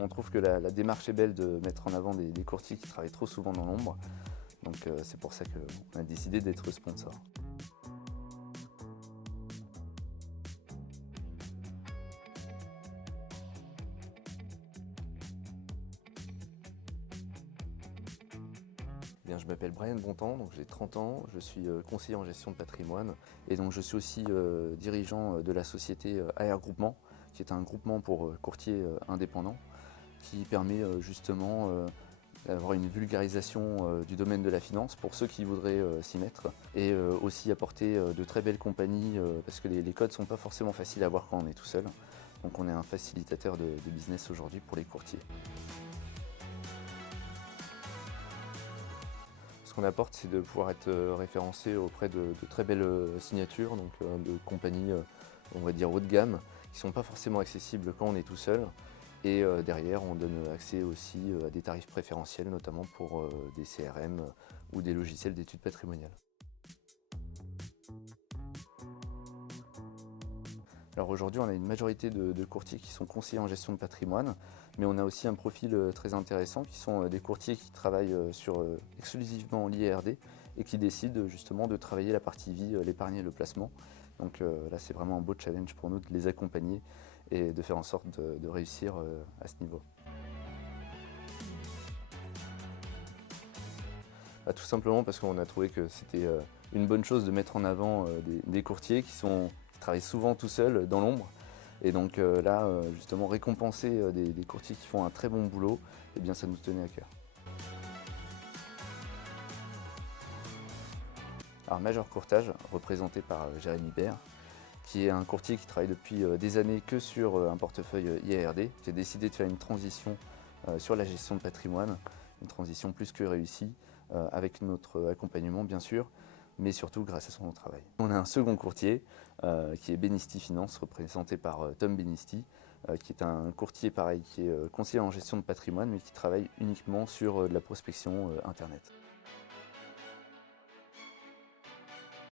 on trouve que la démarche est belle de mettre en avant des courtiers qui travaillent trop souvent dans l'ombre. Donc c'est pour ça qu'on a décidé d'être sponsor. Bien, je m'appelle Brian Bontemps, donc j'ai 30 ans, je suis conseiller en gestion de patrimoine et donc je suis aussi dirigeant de la société AR Groupement, qui est un groupement pour courtiers indépendants qui permet justement d'avoir une vulgarisation du domaine de la finance pour ceux qui voudraient s'y mettre et aussi apporter de très belles compagnies parce que les codes ne sont pas forcément faciles à voir quand on est tout seul. Donc on est un facilitateur de business aujourd'hui pour les courtiers. Ce qu'on apporte, c'est de pouvoir être référencé auprès de très belles signatures, donc de compagnies, on va dire haut de gamme, qui ne sont pas forcément accessibles quand on est tout seul. Et derrière, on donne accès aussi à des tarifs préférentiels, notamment pour des CRM ou des logiciels d'études patrimoniales. Alors aujourd'hui, on a une majorité de courtiers qui sont conseillers en gestion de patrimoine, mais on a aussi un profil très intéressant qui sont des courtiers qui travaillent sur exclusivement l'IRD et qui décident justement de travailler la partie vie, l'épargne et le placement. Donc là, c'est vraiment un beau challenge pour nous de les accompagner et de faire en sorte de réussir à ce niveau. Tout simplement parce qu'on a trouvé que c'était une bonne chose de mettre en avant des courtiers qui travaillent souvent tout seuls dans l'ombre. Et donc là, justement, récompenser des courtiers qui font un très bon boulot, eh bien, ça nous tenait à cœur. Alors Major Courtage, représenté par Jérémy Baird, qui est un courtier qui travaille depuis des années que sur un portefeuille IARD, qui a décidé de faire une transition sur la gestion de patrimoine, une transition plus que réussie, avec notre accompagnement bien sûr, mais surtout grâce à son travail. On a un second courtier qui est Benisti Finance, représenté par Tom Benisti, qui est un courtier pareil, qui est conseiller en gestion de patrimoine, mais qui travaille uniquement sur de la prospection Internet.